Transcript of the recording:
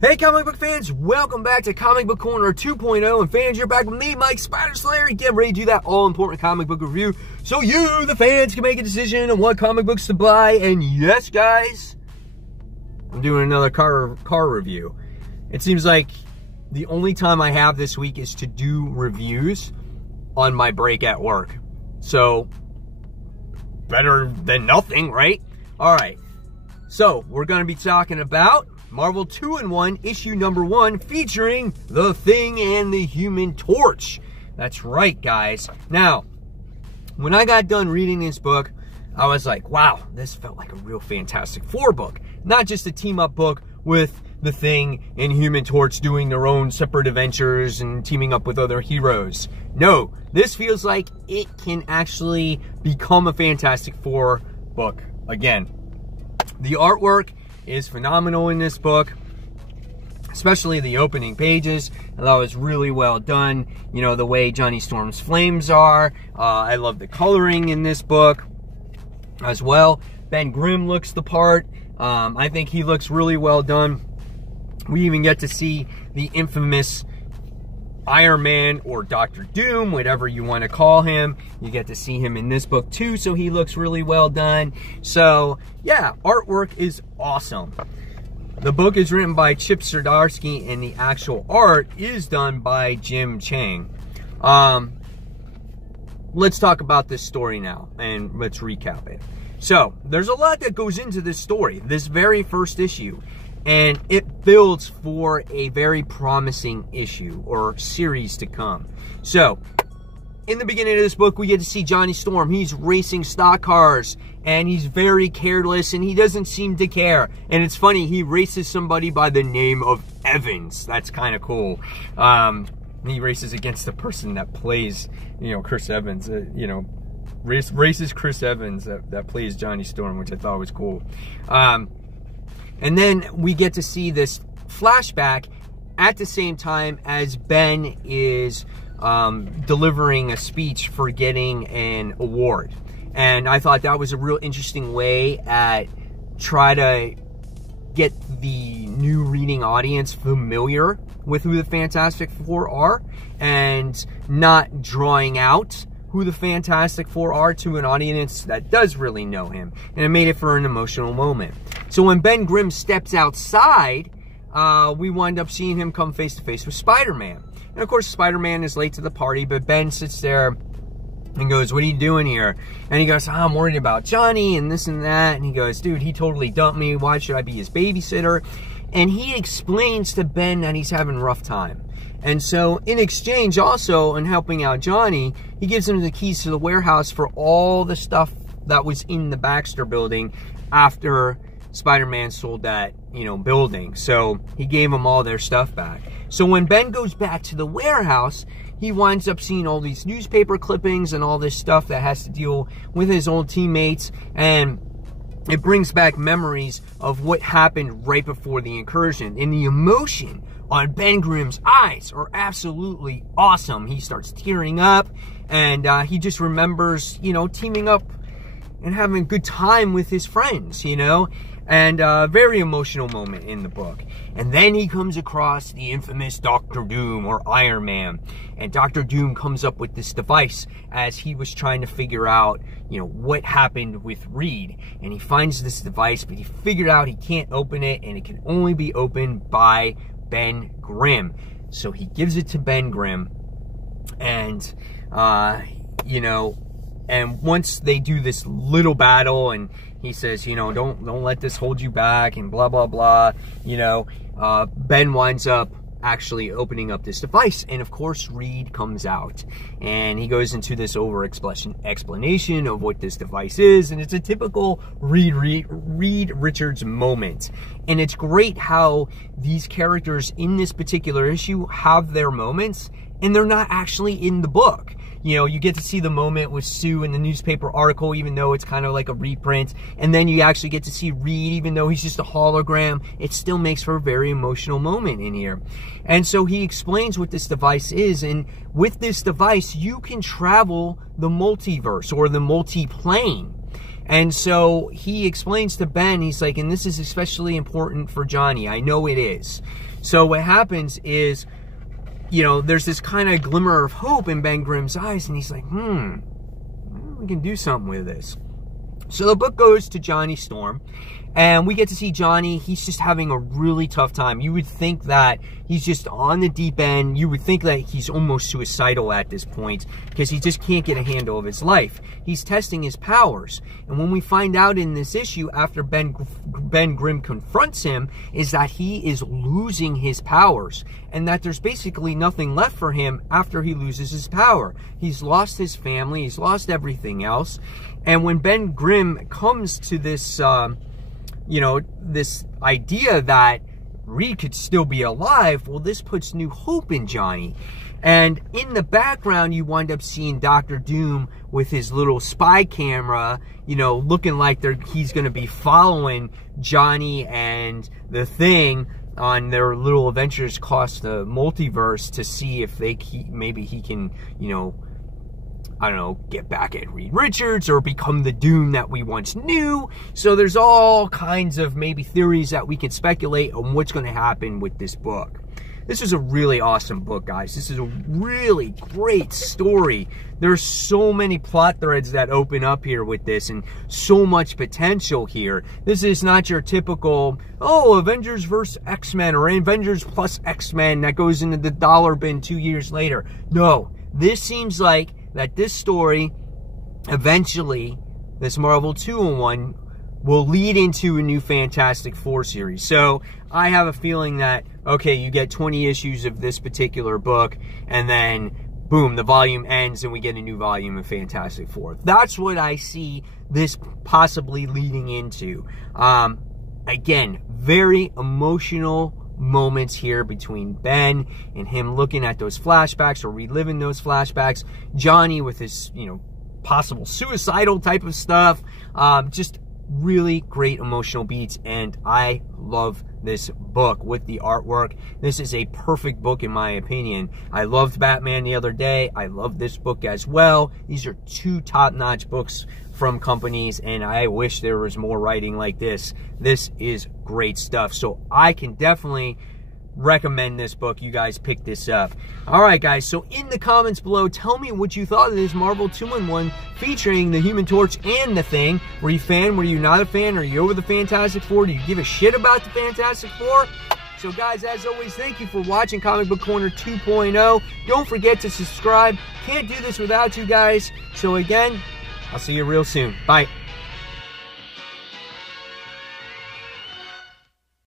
Hey comic book fans, welcome back to Comic Book Corner 2.0, and fans, you're back with me, Mike Spider Slayer, getting ready to do that all-important comic book review, so you, the fans, can make a decision on what comic books to buy. And yes, guys, I'm doing another car review. It seems like the only time I have this week is to do reviews on my break at work, so better than nothing, right? Alright, so we're going to be talking about Marvel 2-in-1 issue number 1 featuring The Thing and the Human Torch. That's right, guys. Now, when I got done reading this book, I was like, wow, this felt like a real Fantastic Four book. Not just a team-up book with The Thing and Human Torch doing their own separate adventures and teaming up with other heroes. No, this feels like it can actually become a Fantastic Four book again. The artwork is phenomenal in this book, especially the opening pages. I thought it was really well done. You know, the way Johnny Storm's flames are. I love the coloring in this book as well. Ben Grimm looks the part. I think he looks really well done. We even get to see the infamous Iron Man, or Dr. Doom, whatever you want to call him. You get to see him in this book too, so he looks really well done. So yeah, artwork is awesome. The book is written by Chip Zdarsky, and the actual art is done by Jim Chang. Let's talk about this story now, and let's recap it. So there's a lot that goes into this story, this very first issue. And it builds for a very promising issue or series to come. So, in the beginning of this book, we get to see Johnny Storm. He's racing stock cars, and he's very careless, and he doesn't seem to care. And it's funny, he races somebody by the name of Evans. That's kind of cool. He races against the person that plays, you know, Chris Evans, races Chris Evans that plays Johnny Storm, which I thought was cool. And then we get to see this flashback at the same time as Ben is delivering a speech for getting an award. And I thought that was a real interesting way at try to get the new reading audience familiar with who the Fantastic Four are and not drawing out who the Fantastic Four are to an audience that does really know him. And it made it for an emotional moment. So when Ben Grimm steps outside, we wind up seeing him come face to face with Spider-Man. And of course, Spider-Man is late to the party, but Ben sits there and goes, "What are you doing here?" And he goes, "I'm worried about Johnny and this and that." And he goes, "Dude, he totally dumped me. Why should I be his babysitter?" And he explains to Ben that he's having a rough time. And so, in exchange also, in helping out Johnny, he gives him the keys to the warehouse for all the stuff that was in the Baxter building after Spider-Man sold that, building. So, he gave them all their stuff back. So, when Ben goes back to the warehouse, he winds up seeing all these newspaper clippings and all this stuff that has to deal with his old teammates. And it brings back memories of what happened right before the incursion. And the emotion on Ben Grimm's eyes are absolutely awesome. He starts tearing up, and he just remembers, teaming up and having a good time with his friends, and a very emotional moment in the book. And then he comes across the infamous Dr. Doom, or Iron Man, and Dr. Doom comes up with this device as he was trying to figure out, what happened with Reed. And he finds this device, but he figured out he can't open it, and it can only be opened by Ben Grimm. So he gives it to Ben Grimm, and and once they do this little battle, and he says, don't let this hold you back, and blah blah blah, Ben winds up actually opening up this device, and of course Reed comes out, and he goes into this explanation of what this device is, and it's a typical Reed Richards moment. And it's great how these characters in this particular issue have their moments, and they're not actually in the book. You get to see the moment with Sue in the newspaper article, even though it's kind of like a reprint. And then you actually get to see Reed, even though he's just a hologram. It still makes for a very emotional moment in here. And so he explains what this device is. And with this device, you can travel the multiverse or the multi-plane. And so he explains to Ben, he's like, and this is especially important for Johnny. I know it is. So what happens is, you know, there's this kind of glimmer of hope in Ben Grimm's eyes, and he's like, we can do something with this. So the book goes to Johnny Storm, and we get to see Johnny. He's just having a really tough time. You would think that he's just on the deep end. You would think that he's almost suicidal at this point because he just can't get a handle of his life. He's testing his powers. And when we find out in this issue, after Ben Grimm confronts him, is that he is losing his powers and that there's basically nothing left for him after he loses his power. He's lost his family. He's lost everything else. And when Ben Grimm comes to this, you know, this idea that Reed could still be alive, well, this puts new hope in Johnny. And in the background, you wind up seeing Dr. Doom with his little spy camera, you know, looking like he's going to be following Johnny and the Thing on their little adventures across the multiverse to see if maybe he can, you know, I don't know, get back at Reed Richards or become the Doom that we once knew. So there's all kinds of maybe theories that we can speculate on what's going to happen with this book. This is a really awesome book, guys. This is a really great story. There's so many plot threads that open up here with this and so much potential here. This is not your typical, oh, Avengers vs. X-Men or Avengers plus X-Men that goes into the dollar bin 2 years later. No, this seems like that this story, eventually, this Marvel 2-in-1, will lead into a new Fantastic Four series. So I have a feeling that, okay, you get 20 issues of this particular book, and then, boom, the volume ends and we get a new volume of Fantastic Four. That's what I see this possibly leading into. Again, very emotional moments here between Ben and him looking at those flashbacks or reliving those flashbacks. Johnny with his, you know, possible suicidal type of stuff. Just really great emotional beats, and I love this book with the artwork. This is a perfect book in my opinion. I loved Batman the other day. I love this book as well. These are two top-notch books from companies, and I wish there was more writing like this. This is great stuff. So I can definitely recommend this book. You guys pick this up. All right, guys. So in the comments below, tell me what you thought of this Marvel 2-in-1 featuring the Human Torch and the Thing. Were you a fan? Were you not a fan? Are you over the Fantastic Four? Do you give a shit about the Fantastic Four? So guys, as always, thank you for watching Comic Book Corner 2.0. Don't forget to subscribe. Can't do this without you guys. So again, I'll see you real soon. Bye.